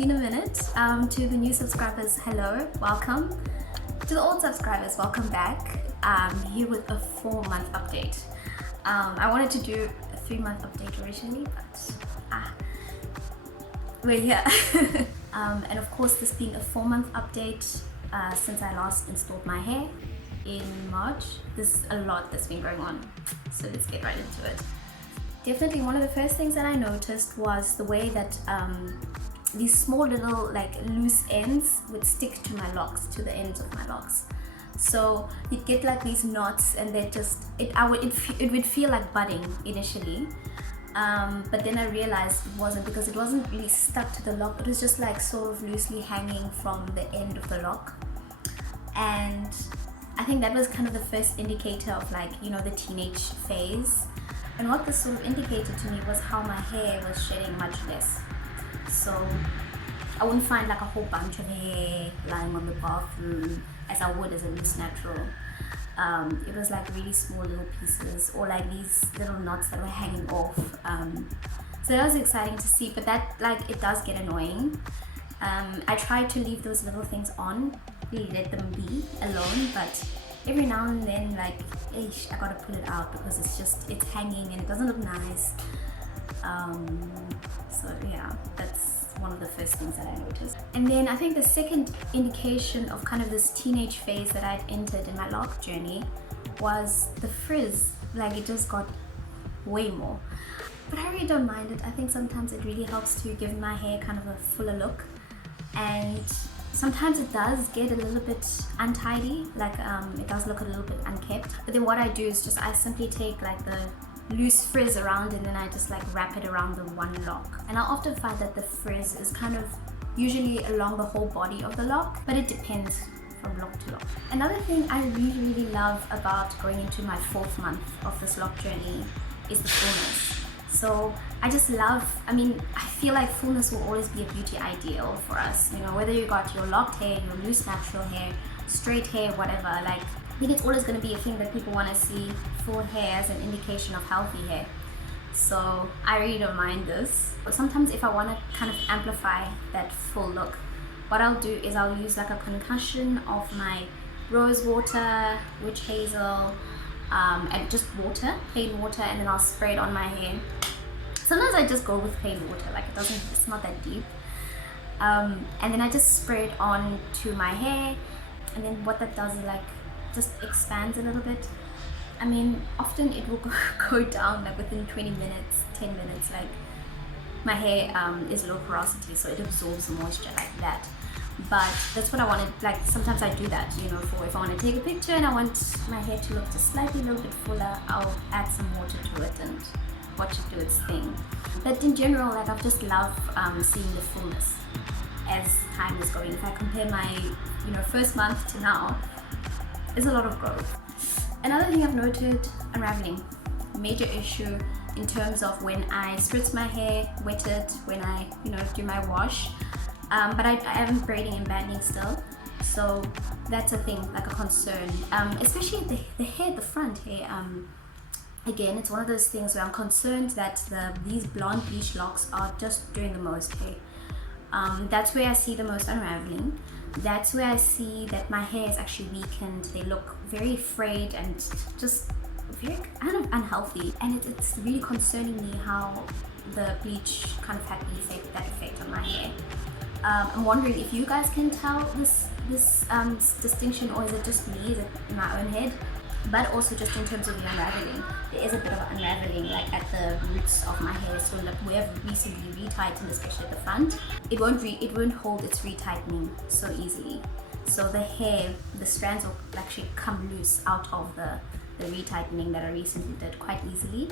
been a minute. To the new subscribers, hello, welcome. To the old subscribers, welcome back. I'm here with a 4-month update. I wanted to do a 3-month update originally, but we're here. And of course, this being a 4-month update since I last installed my hair in March. There's a lot that's been going on, so let's get right into it. Definitely one of the first things that I noticed was the way that these small little like loose ends would stick to my locks, to the ends of my locks. So you'd get like these knots, and they just it would feel like budding initially, but then I realized it wasn't, because it wasn't really stuck to the lock. It was just like sort of loosely hanging from the end of the lock, and I think that was kind of the first indicator of, like, you know, the teenage phase. And what this sort of indicated to me was how my hair was shedding much less. So I wouldn't find like a whole bunch of hair lying on the bathroom as I would as a loose natural. It was like really small little pieces, or like these little knots that were hanging off. So that was exciting to see, but that, like, it does get annoying. I tried to leave those little things on, really let them be alone, but every now and then, like, I gotta pull it out because it's hanging and it doesn't look nice. So yeah, that's one of the first things that I noticed. And then I think the second indication of kind of this teenage phase that I'd entered in my lock journey was the frizz. Like, it just got way more. But I really don't mind it. I think sometimes it really helps to give my hair kind of a fuller look. And sometimes it does get a little bit untidy, like it does look a little bit unkept. But then what I do is I simply take like the loose frizz around, and then I just like wrap it around the one lock. And I often find that the frizz is kind of usually along the whole body of the lock, but it depends from lock to lock. Another thing I really love about going into my 4th month of this lock journey is the fullness. So I just love, I feel like fullness will always be a beauty ideal for us, you know, whether you got your locked hair, your loose natural hair, straight hair, whatever. Like, I think it's always going to be a thing that people want to see full hair as an indication of healthy hair. So I really don't mind this. But sometimes if I want to kind of amplify that full look, what I'll do is I'll use like a concussion of my rose water, witch hazel, and just water, plain water, and then I'll spray it on my hair. Sometimes I just go with plain water, like it's not that deep. And then I just spray it on to my hair, and then what that does is like just expands a little bit. Often it will go down like within 20 minutes, 10 minutes. Like, my hair is low porosity, so it absorbs the moisture like that. But that's what I wanted. Like, sometimes I do that, you know, for if I want to take a picture and I want my hair to look just slightly a little bit fuller, I'll add some water to it and watch it do its thing. But in general, like, I've just loved seeing the fullness as time is going. If I compare my, you know, 1st month to now, there's a lot of growth. Another thing I've noted, unraveling. Major issue in terms of when I spritz my hair, wet it, when I, you know, do my wash. But I am braiding and banding still, so that's a thing, like a concern. Especially the hair, the front hair. Again, it's one of those things where I'm concerned that these blonde bleach locks are just doing the most hair. That's where I see the most unraveling. That's where I see that my hair is actually weakened. They look very frayed and just very kind of unhealthy. And it's really concerning me how the bleach kind of had that effect on my hair. I'm wondering if you guys can tell this distinction, or is it just me? Is it in my own head? But also just in terms of the unraveling, there is a bit of unraveling like at the roots of my hair. So like, we have recently retightened, especially at the front. It won't hold its retightening so easily. So the hair, the strands will actually come loose out of the retightening that I recently did quite easily.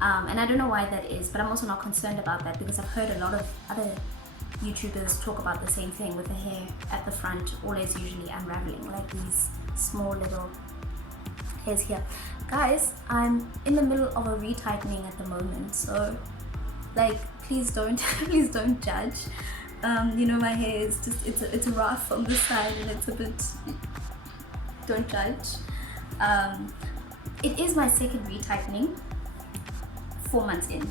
And I don't know why that is, but I'm also not concerned about that, because I've heard a lot of other YouTubers talk about the same thing with the hair at the front always usually unraveling, like these small little hairs here. Guys, I'm in the middle of a retightening at the moment, so like, please don't please don't judge. You know, my hair is just it's rough on this side, and it's a bit, don't judge. It is my second retightening, 4 months in.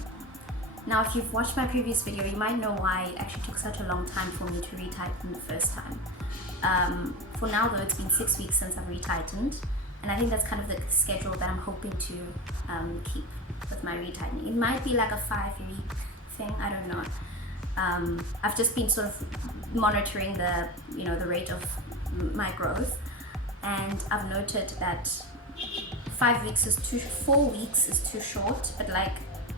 Now, if you've watched my previous video, you might know why it actually took such a long time for me to retighten the first time. For now though, it's been 6 weeks since I've retightened, and I think that's kind of the schedule that I'm hoping to keep with my retightening. It might be like a 5-week thing, I don't know. I've just been sort of monitoring the rate of my growth, and I've noted that 4 weeks is too short, but like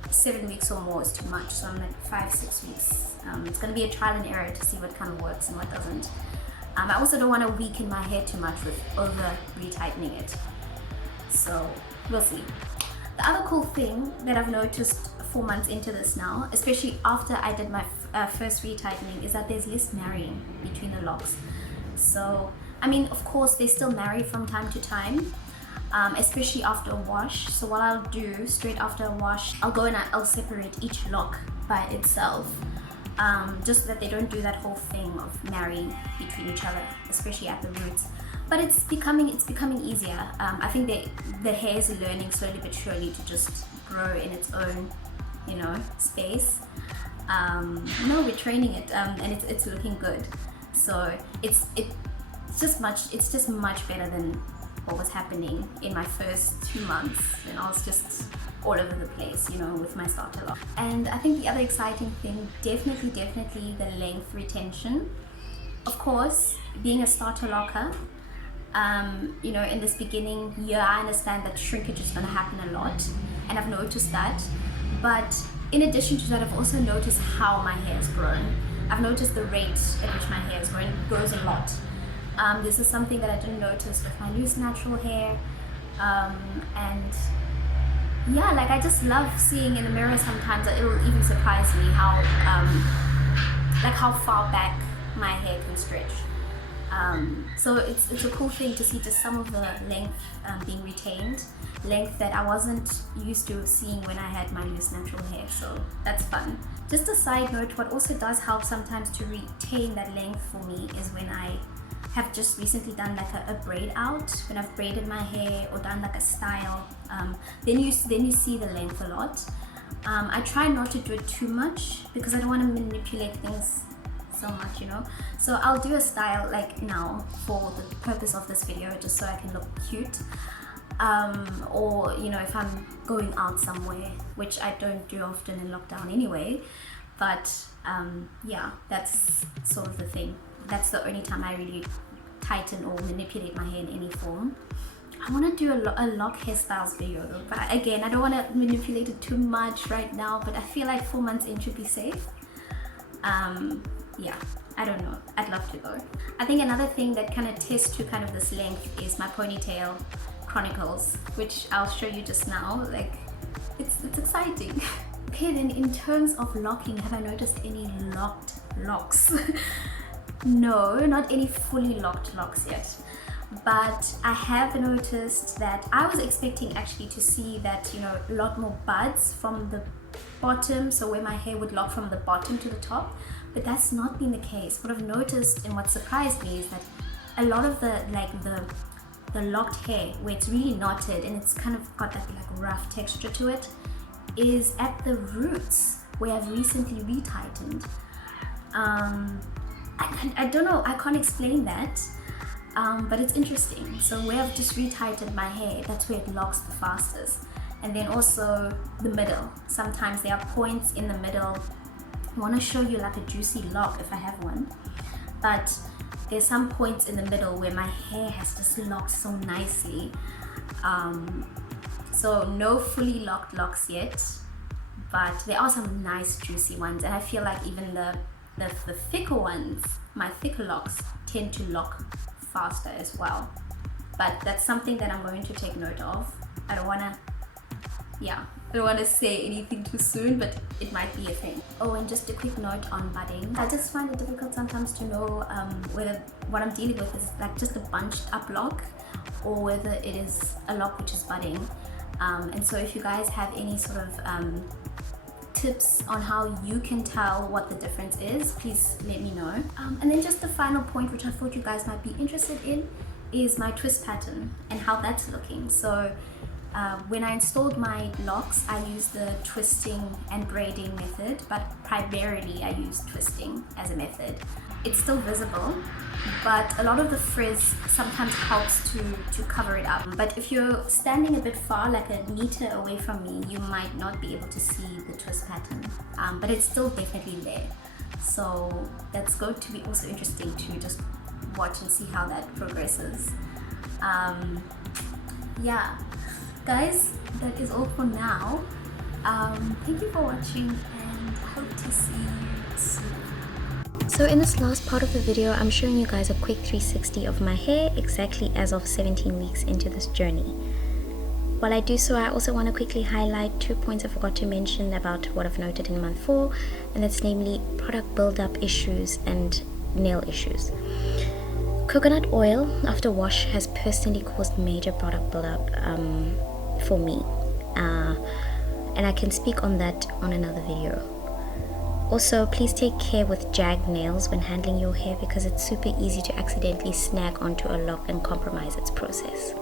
7 weeks or more is too much. So I'm like 5-6 weeks. It's going to be a trial and error to see what kind of works and what doesn't. I also don't want to weaken my hair too much with over retightening it, so we'll see. The other cool thing that I've noticed 4 months into this now, especially after I did my first retightening, is that there's less marrying between the locks. So I mean, of course they still marry from time to time, especially after a wash. So what I'll do straight after a wash, I'll go and I'll separate each lock by itself, just so that they don't do that whole thing of marrying between each other, especially at the roots. But it's becoming easier. I think the hair is learning slowly but surely to just grow in its own, space. We're training it, and it's looking good. So it's just much better than what was happening in my first 2 months when I was just all over the place, with my starter lock. And I think the other exciting thing, definitely the length retention. Of course, being a starter locker, in this beginning year, I understand that shrinkage is going to happen a lot, and I've noticed that. But in addition to that, I've also noticed how my hair has grown. I've noticed the rate at which my hair has grown. It grows a lot. This is something that I didn't notice with my loose natural hair, and yeah, like I just love seeing in the mirror sometimes. That it will even surprise me how far back my hair can stretch. So it's a cool thing to see just some of the length being retained, length that I wasn't used to seeing when I had my loose natural hair, so that's fun. Just a side note, what also does help sometimes to retain that length for me is when I have just recently done like a braid out, when I've braided my hair or done like a style, then you see the length a lot. I try not to do it too much because I don't want to manipulate things so much, so I'll do a style like now for the purpose of this video, just so I can look cute, or if I'm going out somewhere, which I don't do often in lockdown anyway, but yeah, that's sort of the thing. That's the only time I really tighten or manipulate my hair in any form. I want to do a lock hairstyles video though, but again, I don't want to manipulate it too much right now, but I feel like 4 months in should be safe. Yeah, I don't know, I'd love to though. I think another thing that kind of tests to kind of this length is my ponytail chronicles, which I'll show you just now. Like, it's exciting. Okay, then in terms of locking, have I noticed any locked locks? No, not any fully locked locks yet, but I have noticed that I was expecting actually to see that, a lot more buds from the bottom, so where my hair would lock from the bottom to the top, but that's not been the case. What I've noticed and what surprised me is that a lot of the locked hair, where it's really knotted and it's kind of got that like rough texture to it, is at the roots where I've recently retightened. I don't know, I can't explain that, but it's interesting. So where I've just retightened my hair, that's where it locks the fastest. And then also the middle. Sometimes there are points in the middle. I want to show you like a juicy lock if I have one, but there's some points in the middle where my hair has just locked so nicely. So no fully locked locks yet, but there are some nice juicy ones, and I feel like even the thicker ones, my thicker locks, tend to lock faster as well. But that's something that I'm going to take note of. I don't want to say anything too soon, but it might be a thing. Oh, and just a quick note on budding. I just find it difficult sometimes to know whether what I'm dealing with is like just a bunched up lock or whether it is a lock which is budding. And so if you guys have any sort of tips on how you can tell what the difference is, please let me know. And then just the final point, which I thought you guys might be interested in, is my twist pattern and how that's looking. So When I installed my locks, I used the twisting and braiding method, but primarily I used twisting as a method. It's still visible, but a lot of the frizz sometimes helps to cover it up. But if you're standing a bit far, like a meter away from me, you might not be able to see the twist pattern, but it's still definitely there. So that's going to be also interesting to just watch and see how that progresses. Yeah, guys, that is all for now. Thank you for watching and hope to see you soon. So in this last part of the video, I'm showing you guys a quick 360 of my hair exactly as of 17 weeks into this journey. While I do so, I also want to quickly highlight 2 points I forgot to mention about what I've noted in month 4, and that's namely product buildup issues and nail issues. Coconut oil after wash has personally caused major product buildup for me, and I can speak on that on another video. Also, please take care with jagged nails when handling your hair because it's super easy to accidentally snag onto a lock and compromise its process.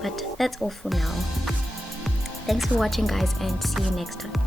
But that's all for now. Thanks for watching, guys, and see you next time.